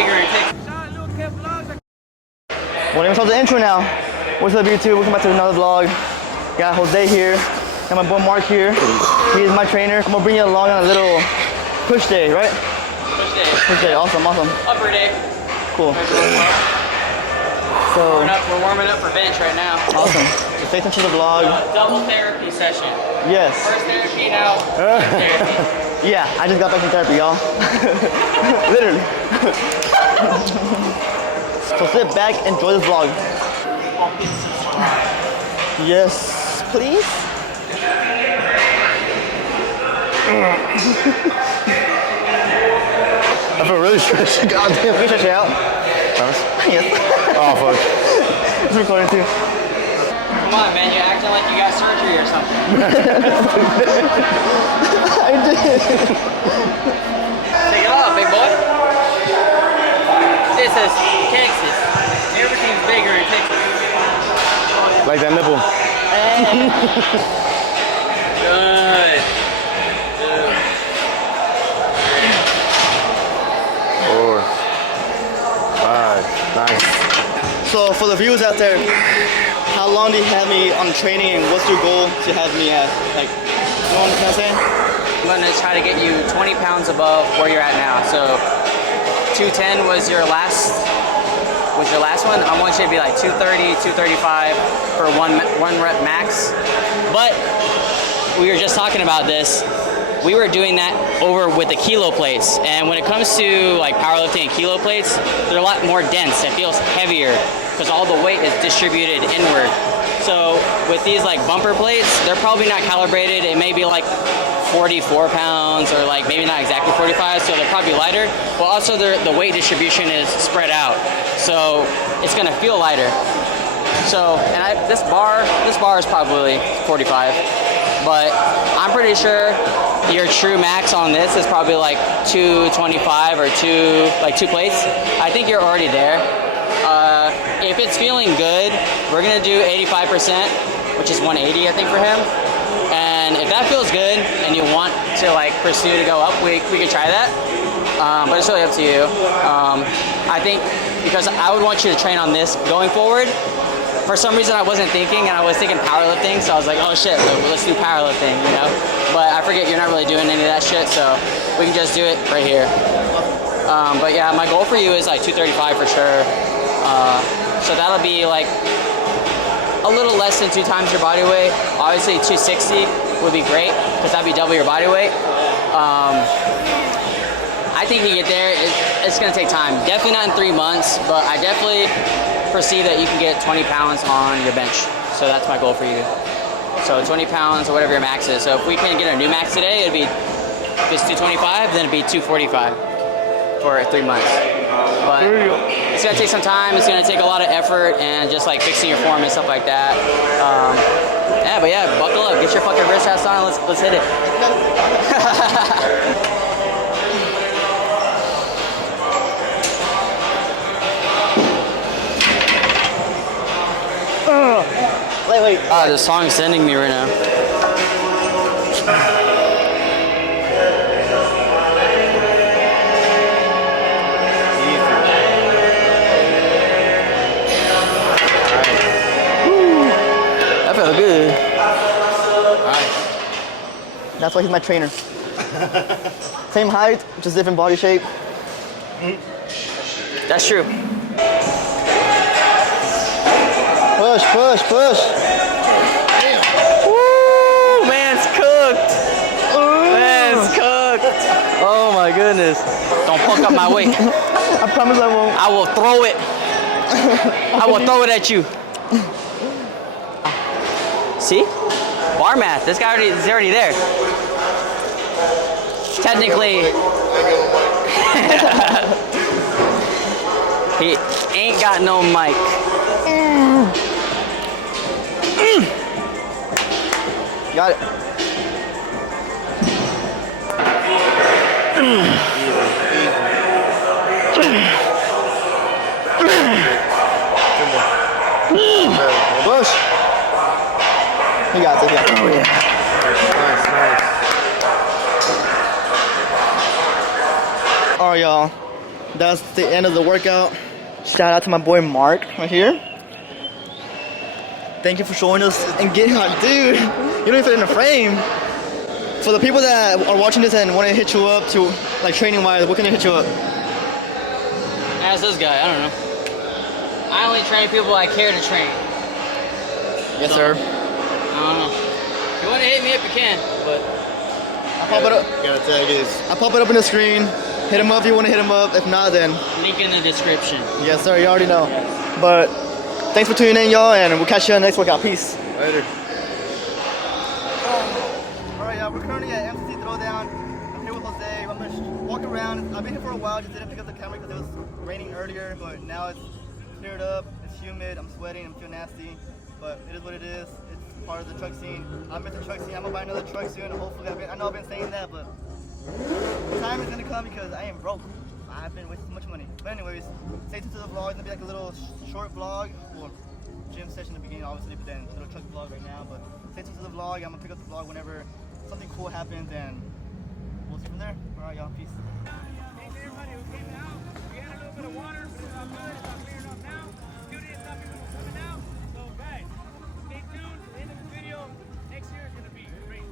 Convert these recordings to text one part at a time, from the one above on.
bigger in Texas. Well, let me start the intro now. What's up, YouTube? Welcome back to another vlog. Got Jose here. Got my boy Mark here. He is my trainer. I'm gonna bring you along on a little push day, right? Push day. Push day. Awesome, awesome. Upper day. Cool. So we're warming up for bench right now. Awesome. So stay tuned to the vlog. Double therapy session. Yes. First therapy, now therapy. Yeah, I just got back from therapy, y'all. Literally. So sit back, enjoy this vlog. Yes, please. I feel really stretched. God damn, can you stretch it out? Yes. Oh, fuck. It's recording too. Come on, man, you're acting like you got surgery or something. I did. Take it off, big boy. This is Texas. Everything's bigger in Texas. Like that nipple. Good. 4, 5, nice. So for the viewers out there, how long do you have me on training and what's your goal to have me at? Like, you know what I'm saying? I'm gonna try to get you 20 pounds above where you're at now. So 210 was your last one. I want you to be like 230, 235 for one rep max. But we were just talking about this. We were doing that over with the kilo plates. And when it comes to like powerlifting and kilo plates, they're a lot more dense. It feels heavier because all the weight is distributed inward. So with these like bumper plates, they're probably not calibrated. It may be like 44 pounds or like maybe not exactly 45, so they're probably lighter. But also the weight distribution is spread out, so it's gonna feel lighter. So, and this bar is probably 45, but I'm pretty sure your true max on this is probably like 225 or two plates. I think you're already there. If it's feeling good, we're gonna do 85%, which is 180 I think for him. And if that feels good and you want to like pursue to go up, we could try that. But it's really up to you. I think because I would want you to train on this going forward. For some reason I wasn't thinking, and I was thinking powerlifting, so I was like, oh shit, let's do powerlifting, you know? But I forget you're not really doing any of that shit, so we can just do it right here. But yeah, my goal for you is like 235 for sure. So that'll be like a little less than 2 times your body weight. Obviously 260 would be great, because that'd be double your body weight. I think you get there, it's gonna take time. Definitely not in 3 months, but I definitely perceive that you can get 20 pounds on your bench. So that's my goal for you. So 20 pounds or whatever your max is. So if we can get a new max today, it'd be, if it's 225, then it'd be 245 for 3 months. But it's gonna take some time, it's gonna take a lot of effort and just like fixing your form and stuff like that. Yeah, but yeah, buckle up, get your fucking wrist straps on, let's hit it. Wait. Ah, the song's sending me right now. That felt good. That's why he's my trainer. Same height, just different body shape. That's true. Push. Woo, man's cooked. Man's cooked. Oh my goodness. Don't fuck up my weight. I promise I won't. I will throw it. I will throw it at you. See? Bar math. This guy is already there. Technically, he ain't got no mic. Got it. Push. You got this. Oh yeah. Nice. All right, y'all. That's the end of the workout. Shout out to my boy Mark right here. Thank you for showing us and getting on, dude. You don't even fit in the frame. For the people that are watching this and want to hit you up to, like, training wise, what can they hit you up? Ask this guy. I don't know. I only train people I care to train. Yes, sir. I don't know. If you want to hit me up, you can. But I'll pop it up. Gotta tag his. I'll pop it up in the screen. Hit him up if you want to hit him up. If not, then link in the description. yes, sir. You already know. But thanks for tuning in, y'all, and we'll catch you on the next workout. Peace. Later. Alright, yeah, we're currently at MCC Throwdown. I'm here with Jose. I'm gonna walk around. I've been here for a while, just didn't pick up the camera because it was raining earlier, but now it's cleared up. It's humid. I'm sweating. I'm feeling nasty, but it is what it is. It's part of the truck scene. I'm at the truck scene. I'm gonna buy another truck soon. Hopefully, I know I've been saying that, but time is gonna come because I am broke. I've been wasting too much money. But anyways, stay tuned to the vlog. It's gonna be like a little short vlog. Well, gym session in the beginning, obviously, but then little truck vlog right now. But stay tuned to the vlog. I'm gonna pick up the vlog whenever something cool happens, and we'll see from there. All right, y'all. Peace. Thanks to everybody who came out. We had a little bit of water, but it's all good. It's all cleared up now. Still didn't stop people from coming out. So, guys, stay tuned to the end of the video. Next year is gonna be great.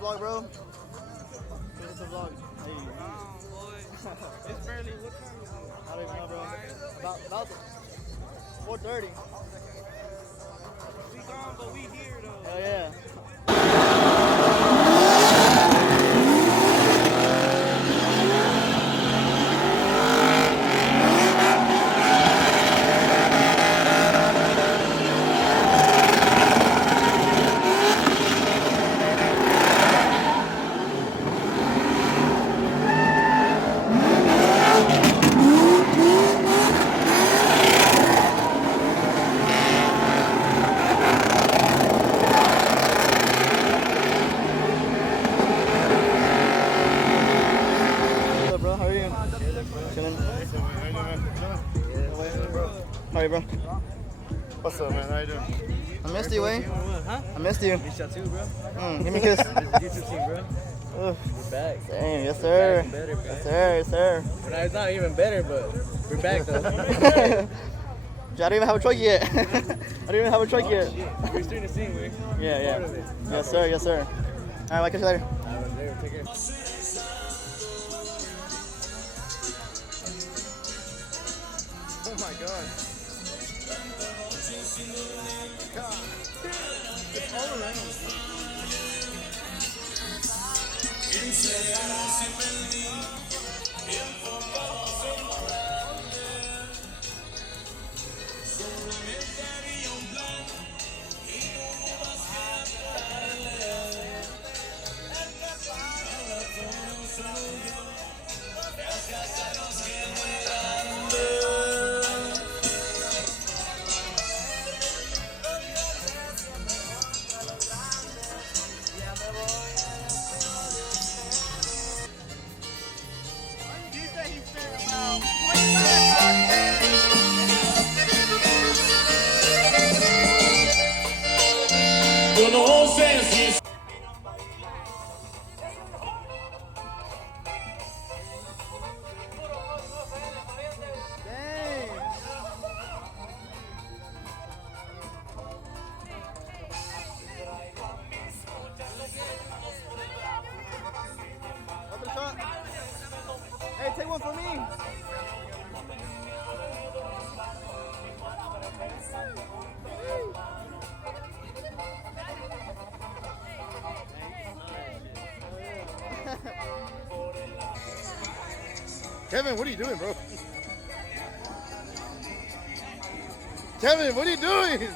Vlog, bro. It's a vlog. Hey. It's barely, what time is it? I don't even know, bro. About 4:30. We gone, but we here, though. Hell yeah. How are you, bro? What's up, man? How you doing? I missed you, Wayne. Huh? I missed you. Missed y'all too, bro. Give me a kiss. YouTube team, bro. Ugh. We're back. Damn, yes, sir. Back and better, bro. Yes, sir. Yes, sir. It's not even better, but we're back though. I don't even have a truck yet. I don't even have a truck yet. We're starting to sing, man. Yeah, yeah. Part of it. Yes, sir. Yes, sir. All right, I'll catch you later. Later, take care. Oh my god. It's all around. Hey, take one for me. Kevin, what are you doing, bro? Kevin, what are you doing?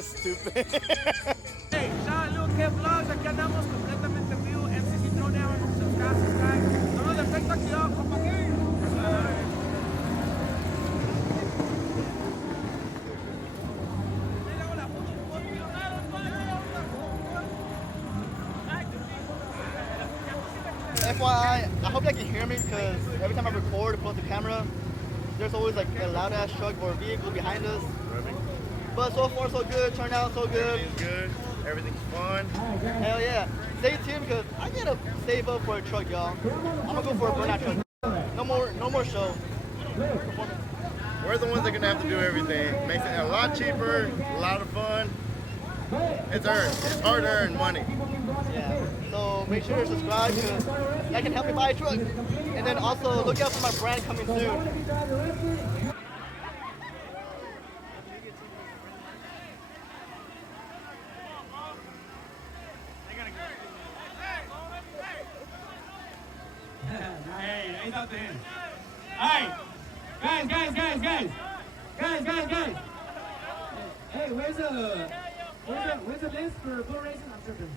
Stupid. Hey, Jean-Luc Vlogs, aquí andamos completamente en vivo, MCC Throwdown, subscribe. Todos de efecto activado, compa, ¿qué? FYI, I hope you can hear me because every time I record or put the camera, there's always like a loud ass truck or vehicle behind us. But so far so good, turned out so good. Everything's good. Everything's fun. Hell yeah. Stay tuned because I gotta save up for a truck, y'all. I'm gonna go for a burnout truck. No more show. We're the ones that are gonna have to do everything. Makes it a lot cheaper, a lot of fun. It's earned. It's hard earned money. Yeah. So make sure to subscribe because that can help me buy a truck. And then also look out for my brand coming soon. Hey, ain't nothing. Hey, guys. Hey, where's the list for bull racing? I'm tripping.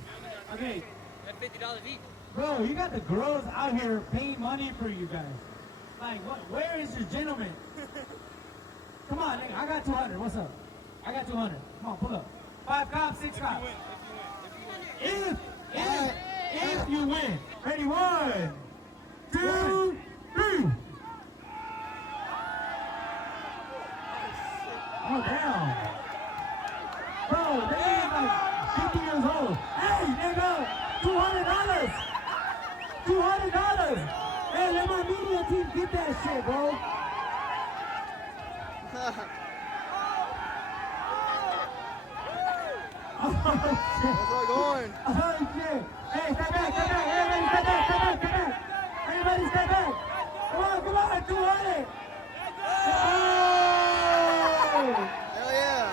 Okay. That's $50 each. Bro, you got the girls out here paying money for you guys. Like, what? Where is your gentleman? Come on, nigga, I got 200. What's up? I got 200. Come on, pull up. 5 cops, 6 cops. If you win. Ready, 1, 2, 3. Oh, damn. Bro, they ain't like 50 years old. Hey, nigga, $200. $200. Hey, let my media team get that shit, bro. Oh, shit. That's all going. Oh, shit. Hey, step back. Everybody step back. Everybody step back. Come on, 200. Oh! Hell yeah.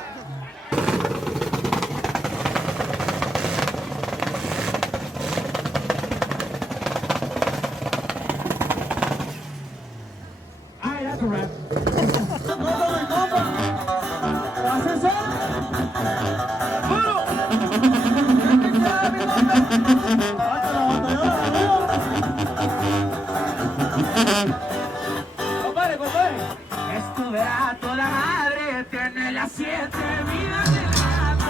Alright, that's a wrap. Esto verá toda madre, tiene las 7 vidas del gato.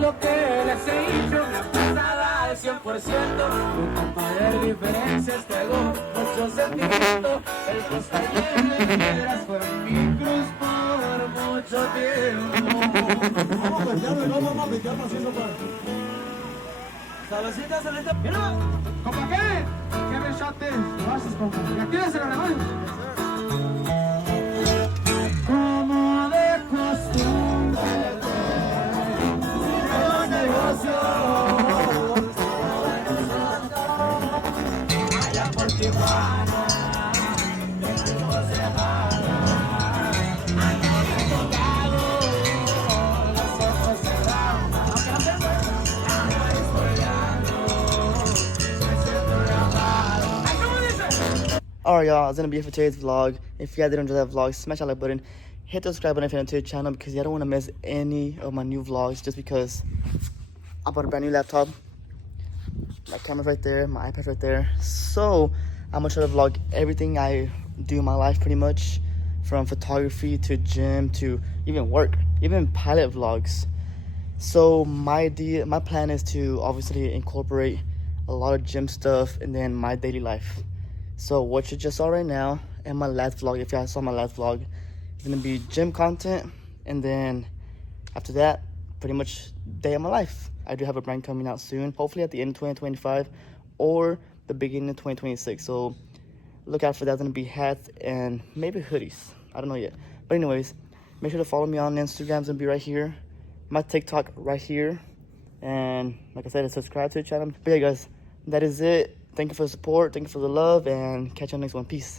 Lo que les he dicho me pasaba al 100%. Nunca para ver diferencias tengo mucho sentimiento. El costañero de piedras fue mi cruz por mucho tiempo. Vamos a pelearlo haciendo pan. Saludita. Mira, ¿compa qué? Kevin shot this. Gracias, compa. Y aquí es el rebaño. Como de costumbre. Allá por Tijuana, dejando cerrada, ando recordado, los ojos cerrados. Alright, y'all, that's gonna be it for today's vlog. If you guys did enjoy that vlog, smash that like button, hit the subscribe button if you're new to the channel, because you don't want to miss any of my new vlogs, just because I bought a brand new laptop. My camera's right there, my iPad's right there. So I'm gonna try to vlog everything I do in my life, pretty much, from photography to gym to even work, even pilot vlogs. So my plan is to obviously incorporate a lot of gym stuff and then my daily life. So what you just saw right now and my last vlog, if you guys saw my last vlog, it's gonna be gym content, and then after that, pretty much day of my life. I do have a brand coming out soon, hopefully at the end of 2025 or the beginning of 2026. So look out for that. It's gonna be hats and maybe hoodies. I don't know yet. But anyways, make sure to follow me on Instagram. It's gonna be right here. My TikTok right here. And like I said, subscribe to the channel. But yeah, guys, that is it. Thank you for the support. Thank you for the love. And catch you on the next one. Peace.